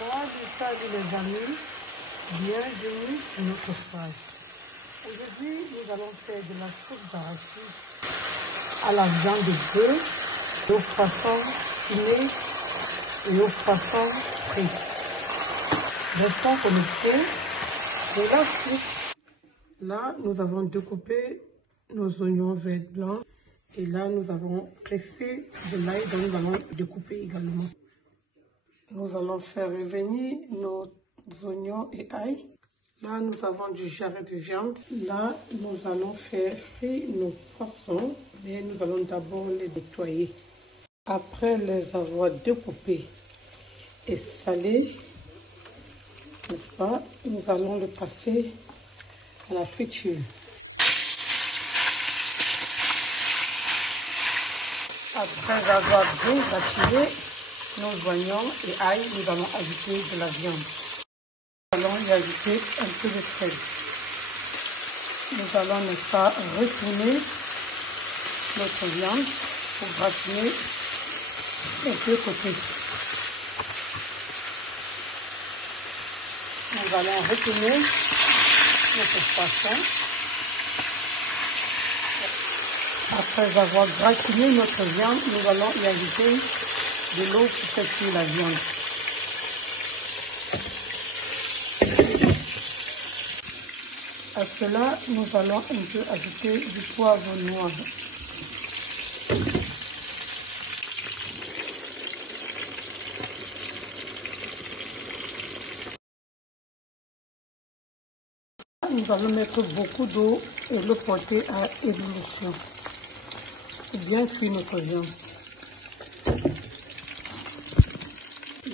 Salut les amis, bienvenue sur notre page. Aujourd'hui, nous allons faire de la sauce d'arachide à la viande de bœuf, au poisson fumé et au poisson frit. Restons connectés. Et la suite, là, nous avons découpé nos oignons verts blancs et là, nous avons pressé de l'ail dont nous allons découper également. Nous allons faire revenir nos oignons et ail. Là, nous avons du jarret de viande. Là, nous allons faire frire nos poissons, mais nous allons d'abord les nettoyer. Après les avoir découpés et salés, n'est-ce pas, nous allons le passer à la friture. Après avoir bien gratiné nos oignons et ail, nous allons ajouter de la viande. Nous allons y ajouter un peu de sel. Nous allons, n'est-ce pas, retourner notre viande pour gratiner les deux côtés. Nous allons retourner notre poisson. Après avoir gratiné notre viande, nous allons y ajouter de l'eau pour faire cuire la viande. À cela, nous allons un peu ajouter du poivre noir. Nous allons mettre beaucoup d'eau et le porter à ébullition pour bien cuire notre viande.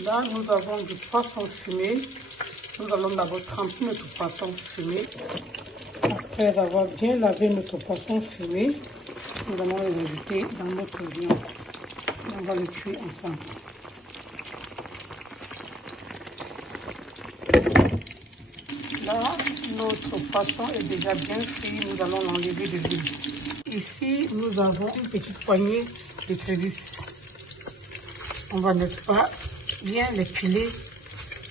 Là, nous avons du poisson fumé. Nous allons d'abord tremper notre poisson fumé. Après avoir bien lavé notre poisson fumé, nous allons les ajouter dans notre viande. On va les cuire ensemble. Là, notre poisson est déjà bien frit. Nous allons l'enlever de l'huile. Ici, nous avons une petite poignée d'écrevisses. On va, n'est-ce pas, bien les piler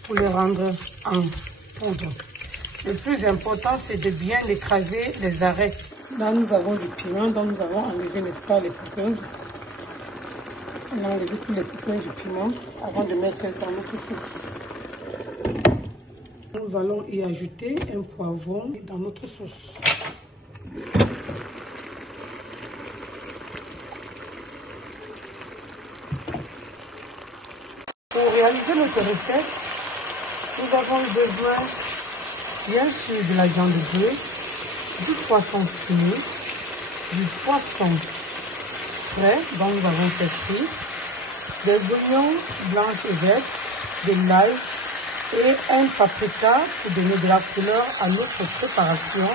pour les rendre en poudre. Le plus important, c'est de bien écraser les arêtes. Là, nous avons du piment, donc nous avons enlevé, n'est-ce pas, les poupins. On a enlevé tous les poupins du piment avant de mettre dans notre sauce. Nous allons y ajouter un poivron dans notre sauce. Pour réaliser notre recette, nous avons besoin, bien sûr, de la viande de bœuf, du poisson fumé, du poisson frais, dont nous avons fait frire, des oignons blancs et verts, de l'ail et un paprika pour donner de la couleur à notre préparation,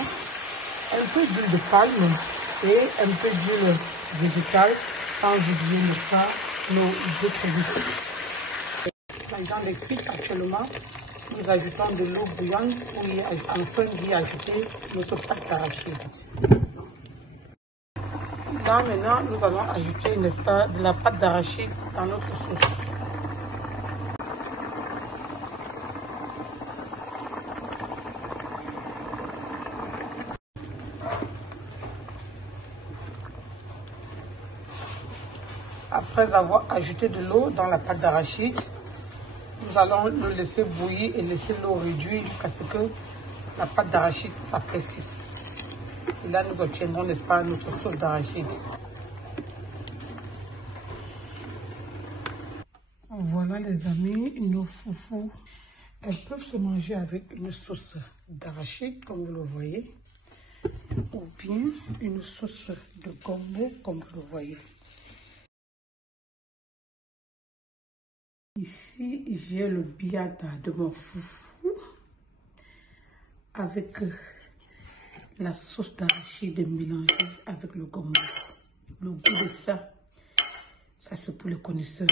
un peu d'huile de palme et un peu d'huile végétale, sans oublier ne pas nos écrevisses. La viande est cuite actuellement. Nous ajoutons de l'eau bouillante pour enfin y ajouter notre pâte d'arachide. Là maintenant, nous allons ajouter, n'est-ce pas, de la pâte d'arachide dans notre sauce. Après avoir ajouté de l'eau dans la pâte d'arachide, nous allons le laisser bouillir et laisser l'eau réduire jusqu'à ce que la pâte d'arachide s'apaisisse. Et là, nous obtiendrons, n'est-ce pas, notre sauce d'arachide. Voilà les amis, nos foufous. Elles peuvent se manger avec une sauce d'arachide, comme vous le voyez, ou bien une sauce de gombo, comme vous le voyez. Ici, j'ai le biada de mon foufou avec la sauce d'arachide mélangée avec le gombo. Le goût de ça c'est pour les connaisseurs.